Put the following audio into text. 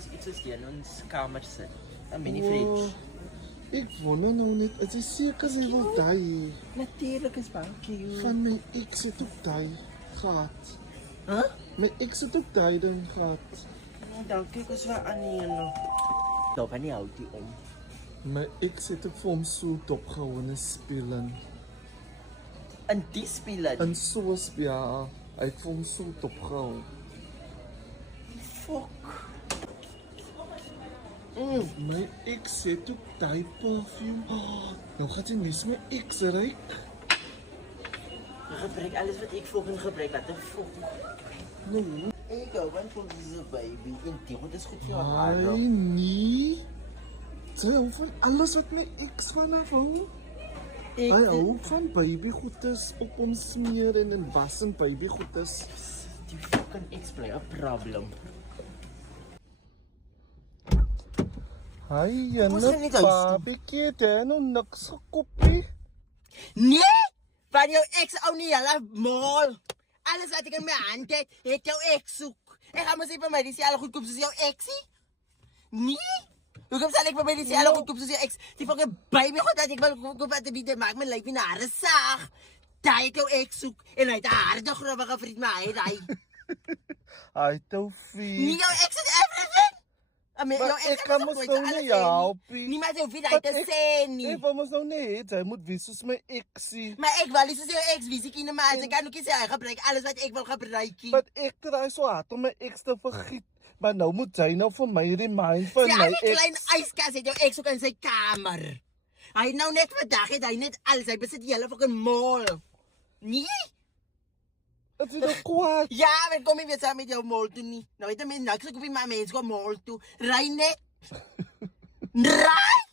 ons iets soos hier in ons kamer sit. 'n mini fridge. Ek wonder nou net, is jy seker sy wil die Natuurlik is baie cute. van my ex het ook die gehad. Huh? My ex het ook die ding gehad. Ja, dankie, ek is wel aan die ene. Daar kan nie hou die om. My ex het ook vir hom so dopgehou in 'n spelen. In die spelen. In so 'n spel, ja. Hy het vir hom so dopgehou. Fuck. My ex het ook die perfume. Oh, nou gaan jy mis my ex ryk. Jy gebruik alles wat ek volgens gebruik. Wat 'n fuck. Nou, Ek hou van diese baby. En die goed is goed vir jou haar. hy nie. Sy hou van alles wat my ex vanaf hou. Hy hou van babygoedes op hom smeer en in was en babygoedes. Die fucking ex play 'n problem. Hy Ons gaan nie huis toe. babietjie het nou niks gekopie. Nee! Van jou ex ou nie hele mal. Alles wat ek in my hand het jou ex soek. Ek gaan mos nie vir my dieselfde goed koop soos jou exie. Nee! Hoekom sal ek vir my dieselfde goed koop soos jou ex? Die fucking baby goed dat ek wil koop wat dit maak my lyf nie na hare saag. Daai ek jou ex soek en hy het 'n harde growige vriend maar hy. Hy het ou Nie vie. jou ex is everything. Jou ex ek kan mos nou nie help nie. Niemand hoef dit uit te sê nie. Ek wou mos nou net, hy moet wees soos my exie. Maar ek wil nie soos jou ex wees, ek ken maar as ek kan ook nie sê hy gebruik alles wat ek wil gebruik nie. Maar ek try so hard om my ex te vergiet. Maar nou moet jy nou vir my remind van Sy my al die klein ex. yskas het jou ex ook in sy kamer. Hy het nou net vandag het hy net alles, hy besit die hele fucking mall. Nee? Dit is nou kwaad. Ja, maar kom nie weer saam met jou mall toe nie. Nou het 'n mens niks ek op die maar mens kom mall toe. Ry net. Ry!